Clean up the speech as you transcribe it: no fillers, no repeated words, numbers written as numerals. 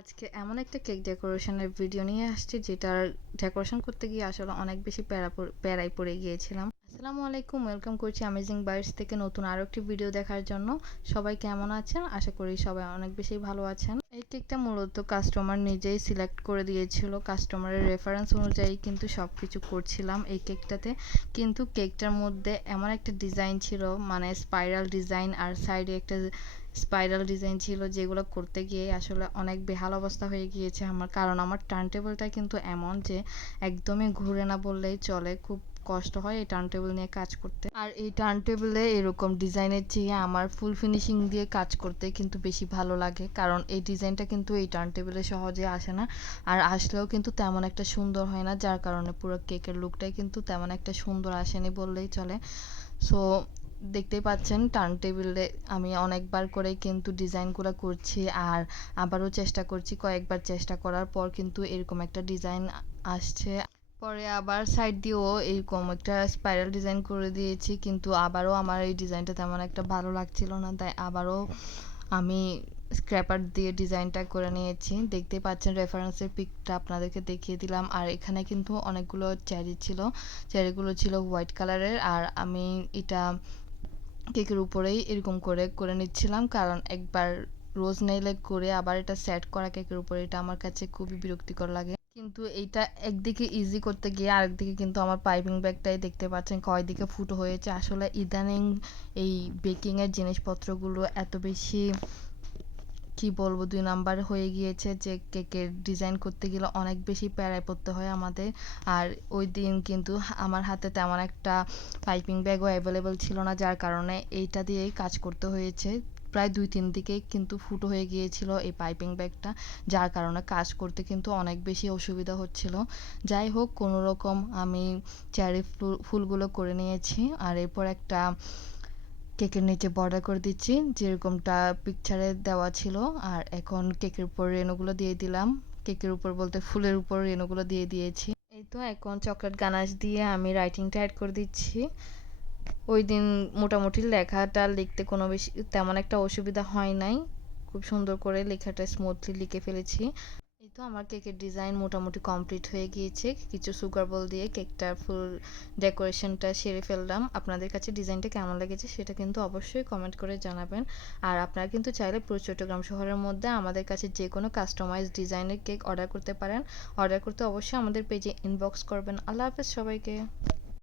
আজকে এমন একটা কেক ডেকোরেশনের ভিডিও নিয়ে আসছি যেটার ডেকোরেশন করতে গিয়ে আসলে অনেক বেশি প্যারায় পড়ে গিয়েছিলাম। আসসালামু আলাইকুম, ওয়েলকাম করছি অ্যামেজিং বাইটস থেকে নতুন আরও একটি ভিডিও দেখার জন্য। সবাই কেমন আছেন? আশা করি সবাই অনেক বেশি ভালো আছেন। এই কেকটা মূলত কাস্টমার নিজেই সিলেক্ট করে দিয়েছিল। কাস্টমারের রেফারেন্স অনুযায়ী কিন্তু সব কিছু করছিলাম এই কেকটাতে। কিন্তু কেকটার মধ্যে এমন একটা ডিজাইন ছিল, মানে স্পাইরাল ডিজাইন আর সাইডে একটা স্পাইরাল ডিজাইন ছিল, যেগুলো করতে গিয়ে আসলে অনেক বেহাল অবস্থা হয়ে গিয়েছে আমার। কারণ আমার টার্ন টেবিলটা কিন্তু এমন যে একদমই ঘুরে না বললেই চলে। খুব কষ্ট হয় এই টার্ন টেবিল নিয়ে কাজ করতে। আর এই টার্ন টেবিলে এরকম ডিজাইনের চেয়ে আমার ফুল ফিনিশিং দিয়ে কাজ করতে কিন্তু বেশি ভালো লাগে, কারণ এই ডিজাইনটা কিন্তু এই টার্ন টেবিলে সহজে আসে না। আর আসলেও কিন্তু তেমন একটা সুন্দর হয় না, যার কারণে পুরো কেকের লুকটাই কিন্তু তেমন একটা সুন্দর আসেনি বললেই চলে। সো দেখতেই পাচ্ছেন টার্ন টেবিলে আমি অনেকবার করে কিন্তু ডিজাইনগুলো করছি, আর আবারও চেষ্টা করছি। কয়েকবার চেষ্টা করার পর কিন্তু এরকম একটা ডিজাইন আসছে। পরে আবার সাইড দিয়েও এরকম একটা স্পাইরাল ডিজাইন করে দিয়েছি, কিন্তু আবারও আমার এই ডিজাইনটা তেমন একটা ভালো লাগছিল না, তাই আবারও আমি স্ক্র্যাপার দিয়ে ডিজাইনটা করে নিয়েছি। দেখতেই পাচ্ছেন রেফারেন্সের পিকটা আপনাদেরকে দেখিয়ে দিলাম। আর এখানে কিন্তু অনেকগুলো চেরি ছিল, চেরিগুলো ছিল হোয়াইট কালারের। আর আমি এটা কেকের উপরেই এরকম করে করে নিচ্ছিলাম, কারণ একবার রোজ নেইলে করে আবার এটা সেট করা কেকের উপরে, এটা আমার কাছে খুবই বিরক্তিকর লাগে। কিন্তু এইটা একদিকে ইজি করতে গিয়ে আরেকদিকে কিন্তু আমার পাইপিং ব্যাগটাই দেখতে পাচ্ছেন কয়দিকে ফুটো হয়েছে। আসলে ইদানিং এই বেকিংয়ের জিনিসপত্রগুলো এত বেশি কি বলবো ২ নাম্বার হয়ে গিয়েছে যে কেকের ডিজাইন করতে গেলে অনেক বেশি প্যারায় পড়তে হয় আমাদের। আর ওই দিন কিন্তু আমার হাতে তেমন একটা পাইপিং ব্যাগও অ্যাভেলেবল ছিল না, যার কারণে এইটা দিয়েই কাজ করতে হয়েছে। প্রায় ২-৩ দিকেই কিন্তু ফুটো হয়ে গিয়েছিল এই পাইপিং ব্যাগটা, যার কারণে কাজ করতে কিন্তু অনেক বেশি অসুবিধা হচ্ছিল। যাই হোক, কোনো রকম আমি চেরি ফুলগুলো করে নিয়েছি। আর এরপর একটা কেকের নিচে বর্ডার করে দিচ্ছি, যেরকমটা পিকচারে দেওয়া ছিল। আর এখন কেকের উপর রেণুগুলো দিয়ে দিলাম। কেকের উপর বলতে ফুলের উপর রেণুগুলো দিয়ে দিয়েছি। এই তো এখন চকলেট গানাশ দিয়ে আমি রাইটিংটা অ্যাড করে দিচ্ছি। ওই দিন মোটামুটি লেখাটা লিখতে কোনো বেশি তেমন একটা অসুবিধা হয় নাই। খুব সুন্দর করে লেখাটা স্মুথলি লিখে ফেলেছি। এই তো আমার কেকের ডিজাইন মোটামুটি কমপ্লিট হয়ে গিয়েছে। কিছু সুগার বল দিয়ে কেকটার ফুল ডেকোরেশনটা সেরে ফেললাম। আপনাদের কাছে ডিজাইনটা কেমন লেগেছে সেটা কিন্তু অবশ্যই কমেন্ট করে জানাবেন। আর আপনারা কিন্তু চাইলে পুরো চট্টগ্রাম শহরের মধ্যে আমাদের কাছে যে কোনো কাস্টমাইজ ডিজাইনের কেক অর্ডার করতে পারেন। অর্ডার করতে অবশ্যই আমাদের পেজে ইনবক্স করবেন। আল্লাহ হাফেজ সবাইকে।